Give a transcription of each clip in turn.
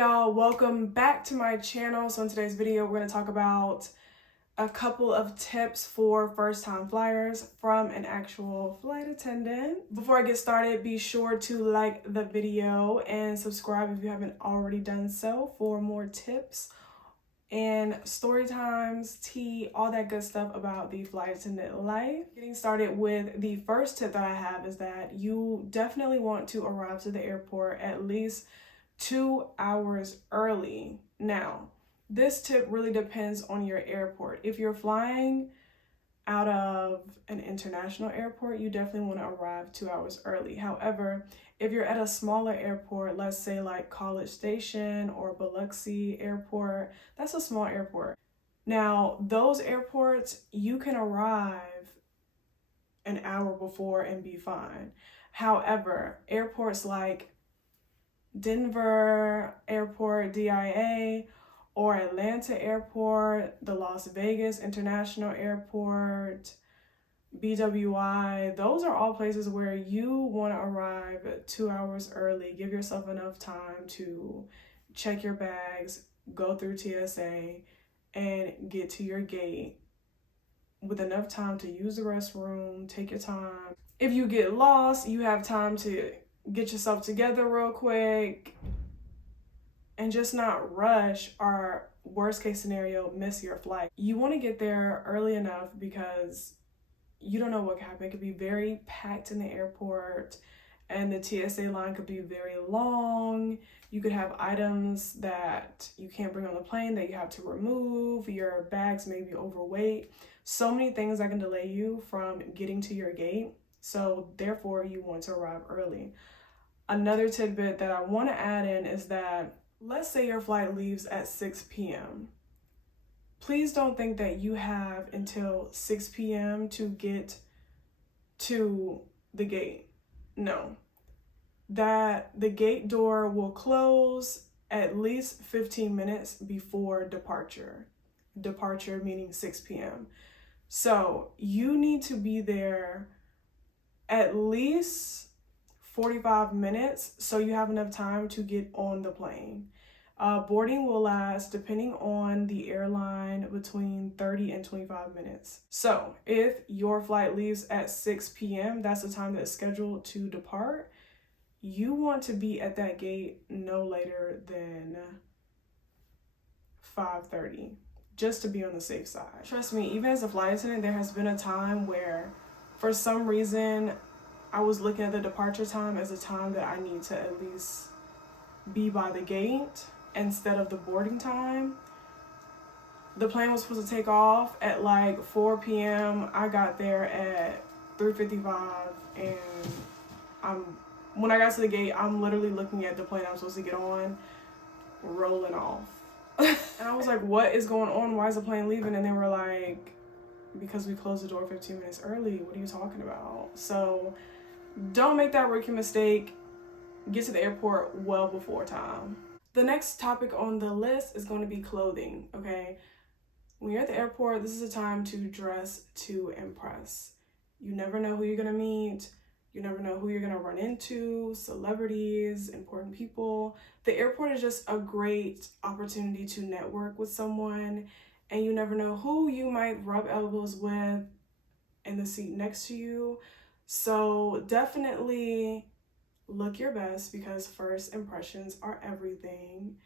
y'all, welcome back to my channel. So in today's video we're going to talk about a couple of tips for first-time flyers from an actual flight attendant. Before I get started, be sure to like the video and subscribe if you haven't already done so for more tips and story times, tea, all that good stuff about the flight attendant life. Getting started with the first tip that I have is that you definitely want to arrive to the airport at least 2 hours early. Now, this tip really depends on your airport. If you're flying out of an international airport, you definitely want to arrive 2 hours early. However, if you're at a smaller airport, let's say like College Station or Biloxi Airport, that's a small airport. Now, those airports, you can arrive an hour before and be fine. However, airports like Denver Airport, DIA, or Atlanta Airport, the Las Vegas International Airport, BWI, those are all places where you want to arrive 2 hours early. Give yourself enough time to check your bags, go through TSA, and get to your gate with enough time to use the restroom, take your time. If you get lost, you have time to get yourself together real quick and just not rush, or worst case scenario, miss your flight. You want to get there early enough because you don't know what could happen. It could be very packed in the airport and the TSA line could be very long. You could have items that you can't bring on the plane that you have to remove. Your bags may be overweight. So many things that can delay you from getting to your gate. So therefore, you want to arrive early. Another tidbit that I want to add in is that let's say your flight leaves at 6 p.m. Please don't think that you have until 6 p.m. to get to the gate. No. That the gate door will close at least 15 minutes before departure. Departure meaning 6 p.m. So you need to be there at least 45 minutes so you have enough time to get on the plane. Boarding will last, depending on the airline, between 30 and 25 minutes. So if your flight leaves at 6 p.m., that's the time that's scheduled to depart. You want to be at that gate no later than 5:30, just to be on the safe side. Trust me, even as a flight attendant, there has been a time where for some reason I was looking at the departure time as a time that I need to at least be by the gate instead of the boarding time. The plane was supposed to take off at like 4 p.m. I got there at 3:55, and when I got to the gate, I'm literally looking at the plane I'm supposed to get on, rolling off. And I was like, what is going on? Why is the plane leaving? And they were like, because we closed the door 15 minutes early. What are you talking about? So don't make that rookie mistake. Get to the airport well before time. The next topic on the list is going to be clothing, okay? When you're at the airport, this is a time to dress to impress. You never know who you're going to meet. You never know who you're going to run into, celebrities, important people. The airport is just a great opportunity to network with someone, and you never know who you might rub elbows with in the seat next to you. So definitely look your best because first impressions are everything.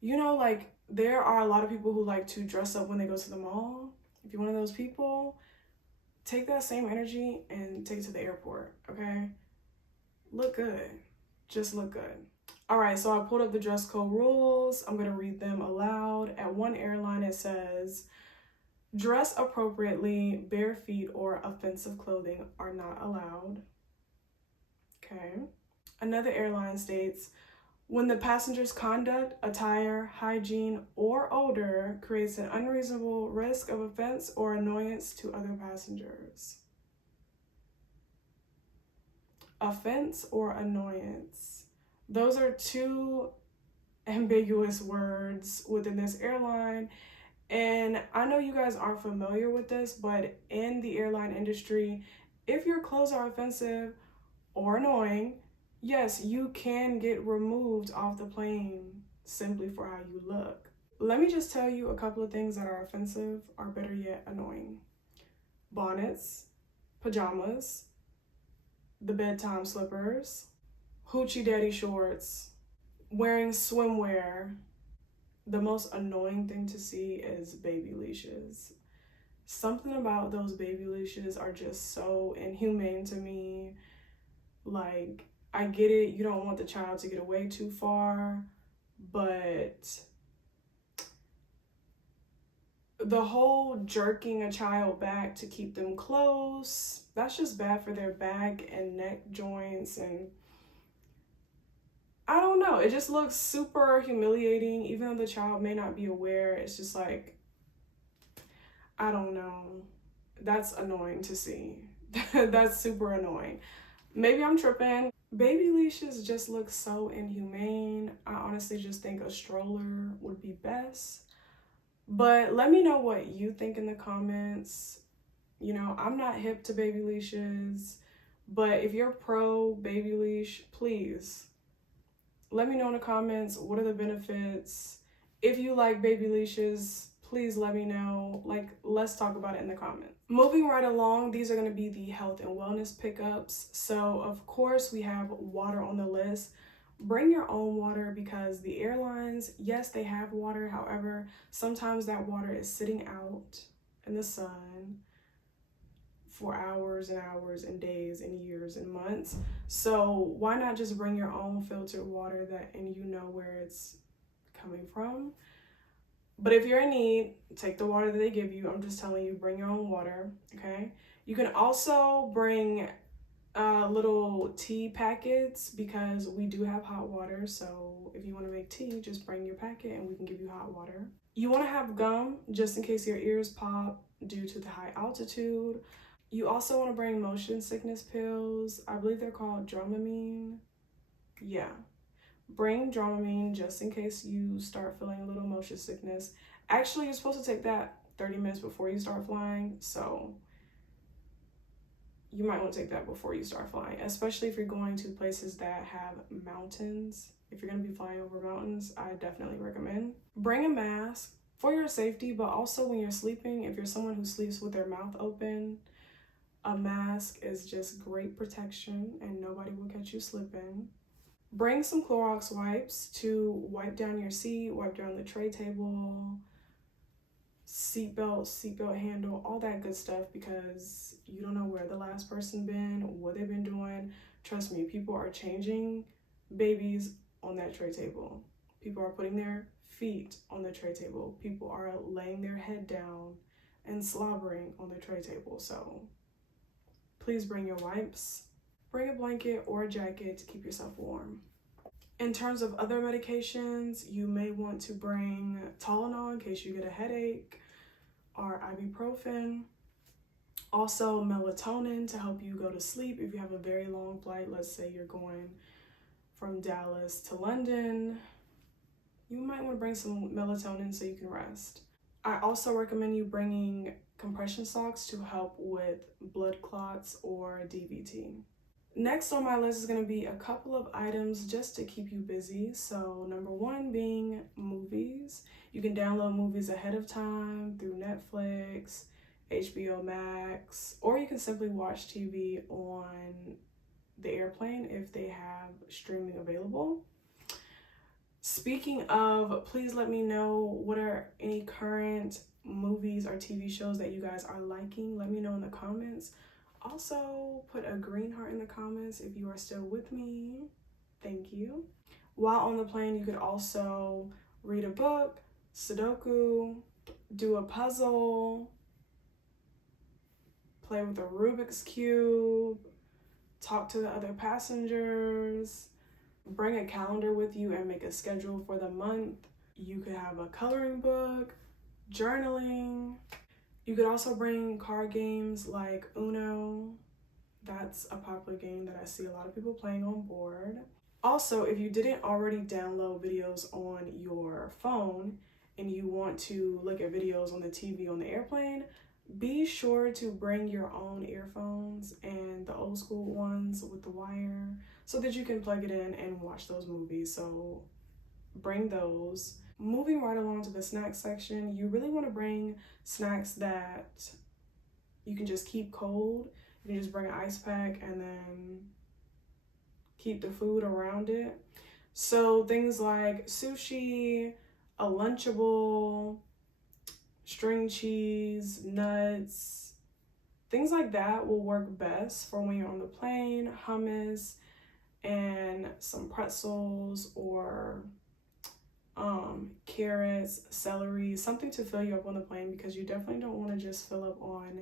You know, like there are a lot of people who like to dress up when they go to the mall. If you're one of those people, take that same energy and take it to the airport, okay? Look good. Just look good. All right, so I pulled up the dress code rules. I'm going to read them aloud. At one airline, it says, dress appropriately, bare feet or offensive clothing are not allowed. Okay. Another airline states, when the passenger's conduct, attire, hygiene, or odor creates an unreasonable risk of offense or annoyance to other passengers. Offense or annoyance. Those are two ambiguous words within this airline. And I know you guys aren't familiar with this, but in the airline industry, if your clothes are offensive or annoying, yes, you can get removed off the plane simply for how you look. Let me just tell you a couple of things that are offensive, or better yet, annoying. Bonnets, pajamas, the bedtime slippers, hoochie daddy shorts, wearing swimwear. The most annoying thing to see is baby leashes. Something about those baby leashes are just so inhumane to me. Like, I get it, you don't want the child to get away too far, but the whole jerking a child back to keep them close, that's just bad for their back and neck joints, and I don't know, it just looks super humiliating. Even though the child may not be aware, it's just like, I don't know, that's annoying to see. That's super annoying. Maybe I'm tripping. Baby leashes just look so inhumane. I honestly just think a stroller would be best. But let me know what you think in the comments. You know, I'm not hip to baby leashes, but if you're pro baby leash, please let me know in the comments, what are the benefits? If you like baby leashes, please let me know. Like, let's talk about it in the comments. Moving right along, these are going to be the health and wellness pickups. So of course we have water on the list. Bring your own water, because the airlines, yes, they have water. However, sometimes that water is sitting out in the sun for hours and hours and days and years and months. So why not just bring your own filtered water and you know where it's coming from. But if you're in need, take the water that they give you. I'm just telling you, bring your own water, okay? You can also bring little tea packets, because we do have hot water. So if you want to make tea, just bring your packet and we can give you hot water. You want to have gum just in case your ears pop due to the high altitude. You also want to bring motion sickness pills. I believe they're called Dramamine. Yeah. Bring Dramamine just in case you start feeling a little motion sickness. Actually, you're supposed to take that 30 minutes before you start flying, so you might want to take that before you start flying, especially if you're going to places that have mountains. If you're going to be flying over mountains, I definitely recommend. Bring a mask for your safety, but also when you're sleeping, if you're someone who sleeps with their mouth open, a mask is just great protection and nobody will catch you slipping. Bring some Clorox wipes to wipe down your seat, wipe down the tray table, seatbelt handle, all that good stuff, because you don't know where the last person been, what they've been doing. Trust me, people are changing babies on that tray table. People are putting their feet on the tray table. People are laying their head down and slobbering on the tray table. So please bring your wipes. Bring a blanket or a jacket to keep yourself warm. In terms of other medications, you may want to bring Tylenol in case you get a headache, or ibuprofen. Also melatonin to help you go to sleep if you have a very long flight. Let's say you're going from Dallas to London. You might want to bring some melatonin so you can rest. I also recommend you bringing compression socks to help with blood clots or DVT. Next on my list is going to be a couple of items just to keep you busy. So number one being movies. You can download movies ahead of time through Netflix, HBO Max, or you can simply watch TV on the airplane if they have streaming available. Speaking of, please let me know what are any current movies or TV shows that you guys are liking. Let me know in the comments. Also, put a green heart in the comments if you are still with me. Thank you. While on the plane, you could also read a book, Sudoku, do a puzzle, play with a Rubik's Cube, talk to the other passengers, bring a calendar with you and make a schedule for the month. You could have a coloring book, journaling. You could also bring card games like Uno. That's a popular game that I see a lot of people playing on board. Also, if you didn't already download videos on your phone and you want to look at videos on the TV on the airplane, be sure to bring your own earphones and the old school ones with the wire so that you can plug it in and watch those movies. So bring those. Moving right along to the snack section, you really want to bring snacks that you can just keep cold. You can just bring an ice pack and then keep the food around it. So things like sushi, a Lunchable, string cheese, nuts, things like that will work best for when you're on the plane. Hummus and some pretzels or carrots, celery, something to fill you up on the plane, because you definitely don't want to just fill up on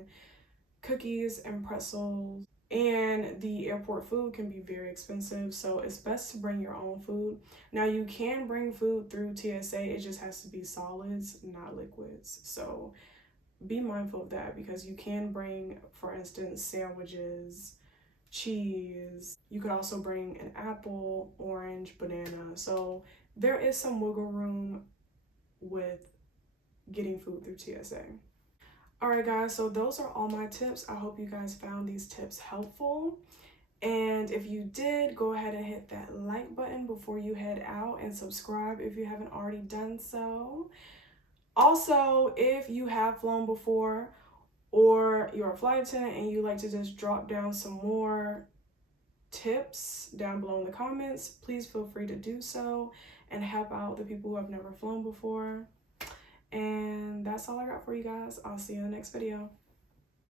cookies and pretzels. And the airport food can be very expensive, so it's best to bring your own food. Now, you can bring food through TSA, it just has to be solids, not liquids. So be mindful of that, because you can bring, for instance, sandwiches, cheese. You could also bring an apple, orange, banana. So there is some wiggle room with getting food through TSA. Alright guys, so those are all my tips. I hope you guys found these tips helpful. And if you did, go ahead and hit that like button before you head out, and subscribe if you haven't already done so. Also, if you have flown before, or you're a flight attendant and you like to just drop down some more tips down below in the comments, please feel free to do so and help out the people who have never flown before. And that's all I got for you guys. I'll see you in the next video.